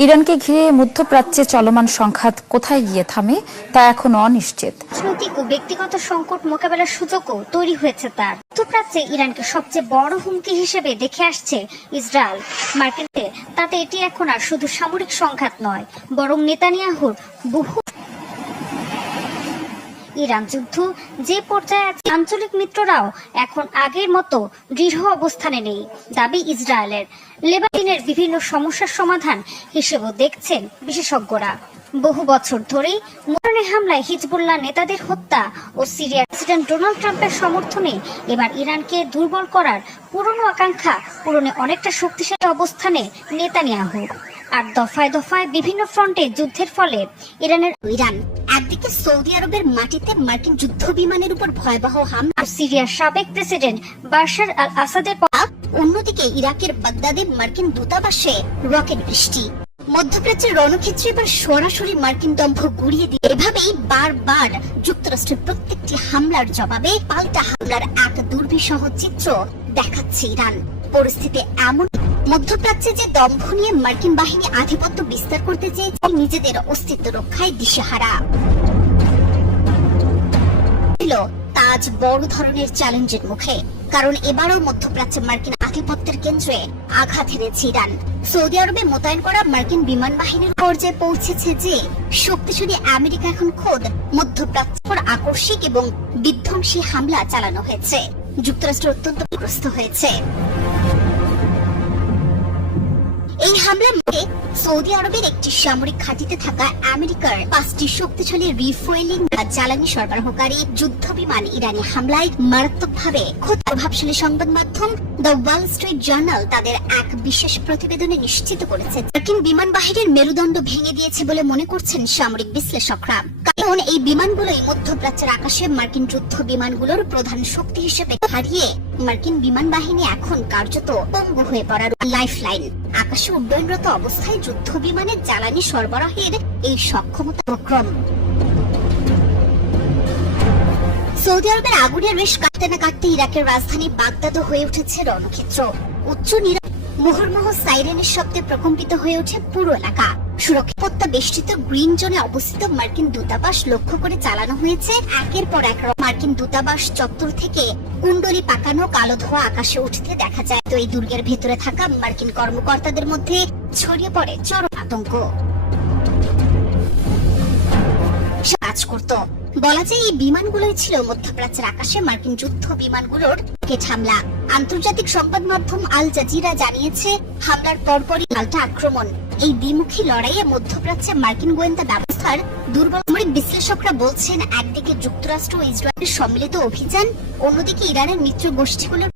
ইরানকে ঘিরে মধ্যপ্রাচ্যে চলমান সংঘাত কোথায় গিয়ে থামে তা এখনো অনিশ্চিত। রাজনৈতিক ও ব্যক্তিগত সংকট মোকাবেলার সুযোগও তৈরি হয়েছে তার। মধ্যপ্রাচ্যে ইরানকে সবচেয়ে বড় হুমকি হিসেবে দেখে আসছে ইসরায়েল। মার্কিনকে তাতে এটি এখন আর শুধু সামরিক সংঘাত নয়, বরং নেতানিয়াহুর বহু ইরান যুদ্ধ যে পর্যায়ে আছে, আঞ্চলিক মিত্ররাও এখন আগের মতো দৃঢ় অবস্থানে নেই। দাবি ইসরায়েলের। লেবাননের বিভিন্ন সমস্যার সমাধান হিসেবেও দেখছেন বিশেষজ্ঞরা। বহু বছর ধরেই মরণে হামলায় হিজবুল্লাহ নেতাদের হত্যা ও সিরিয়ার প্রেসিডেন্ট ডোনাল্ড ট্রাম্পের সমর্থনে এবার ইরানকে দুর্বল করার পুরনো আকাঙ্ক্ষা পূরণে অনেকটা শক্তিশালী অবস্থানে নেতানিয়াহু। আর দফায় দফায় বিভিন্ন ফ্রন্টে যুদ্ধের ফলে ইরান একদিকে সৌদি আরবের মাটিতে মার্কিন যুদ্ধ বিমানের উপর ভয়াবহ হামলা, সিরিয়ার সাবেক প্রেসিডেন্ট বাশার আল আসাদের, অন্যদিকে ইরাকের বাগদাদে মার্কিন দূতাবাসে রকেট বৃষ্টি। মধ্যপ্রাচ্যের রণক্ষেত্রে এবার সরাসরি মার্কিন দম্ভ গুড়িয়ে দিয়ে এভাবেই বারবার যুক্তরাষ্ট্রের প্রত্যেকটি হামলার জবাবে পাল্টা হামলার এক দুর্বিষহ চিত্র দেখাচ্ছে ইরান। পরিস্থিতি এমন, মধ্যপ্রাচ্যে যে দম্ভ নিয়ে মার্কিন বাহিনী আধিপত্য বিস্তার করতে চেয়েছে, নিজেদের অস্তিত্ব রক্ষায় দিশেহারা, তা আজ বড় ধরনের চ্যালেঞ্জের মুখে। কারণ এবারও মধ্যপ্রাচ্যে মার্কিন আধিপত্যের কেন্দ্রে আঘাত এনেছে ইরান। সৌদি আরবে মোতায়েন করা মার্কিন বিমান বাহিনীর পর্যায়ে পৌঁছেছে যে শক্তিশালী আমেরিকা এখন খোদ মধ্যপ্রাচ্যের আকস্মিক এবং বিধ্বংসী হামলা চালানো হয়েছে। যুক্তরাষ্ট্র অত্যন্ত গ্রস্ত হয়েছে। এই হামলার মধ্যে সৌদি আরবের একটি সামরিক ঘাঁটিতে থাকা আমেরিকার 5টি শক্তিশালী রিফুয়েলিং বা জ্বালানি সরবরাহকারী যুদ্ধ বিমান ইরানি হামলায় মারাত্মকভাবে ক্ষতি। প্রভাবশালী সংবাদ মাধ্যম দ্য ওয়াল স্ট্রিট জার্নাল তাদের এক বিশেষ প্রতিবেদনে নিশ্চিত করেছে, মার্কিন বিমান বাহিনীর মেরুদণ্ড ভেঙে দিয়েছে বলে মনে করছেন সামরিক বিশ্লেষকরা। কারণ এই বিমানগুলোই মধ্যপ্রাচ্যের আকাশে মার্কিন যুদ্ধ বিমানগুলোর প্রধান শক্তি হিসেবে হারিয়ে মার্কিন বিমান বাহিনী এখন কার্যত পঙ্গু হয়ে পড়ার লাইফলাইন। আকাশে উড্ডয়নরত অবস্থায় যুদ্ধ বিমানের জ্বালানি সরবরাহের এই সক্ষমতা প্রক্রম সৌদি আরবের আগুনের রেশ কাটতে না কাটতে ইরাকের রাজধানী বাগদাদও হয়ে উঠেছে রণক্ষেত্র। উচ্চ মুহুর্মুহু সাইরেনের শব্দে প্রকম্পিত হয়ে ওঠে পুরো এলাকা। সুরক্ষা বেষ্টিত গ্রিন জোনে অবস্থিত মার্কিন দূতাবাস লক্ষ্য করে চালানো হয়েছে একের পর এক। মার্কিন দূতাবাস চত্বর থেকে কুণ্ডলি পাকানো কালো ধোঁয়া আকাশে উঠতে দেখা যায়। তো এই দুর্গের ভেতরে থাকা মার্কিন কর্মকর্তাদের মধ্যে ছড়িয়ে পড়ে চরম আতঙ্ক। কাজ করত বলা যায় এই বিমানগুলোই ছিল মধ্যপ্রাচ্যের আকাশে মার্কিন যুদ্ধ বিমানগুলোর রকেট হামলা। আন্তর্জাতিক সংবাদ মাধ্যম আল জাজিরা জানিয়েছে, হামলার পরপরই পাল্টা আক্রমণ। এই দ্বিমুখী লড়াইয়ে মধ্যপ্রাচ্যে মার্কিন গোয়েন্দা ব্যবস্থার দুর্বল। সামরিক বিশ্লেষকরা বলছেন, একদিকে যুক্তরাষ্ট্র ও ইসরায়েলের সম্মিলিত অভিযান, অন্যদিকে ইরানের মিত্র গোষ্ঠীগুলোর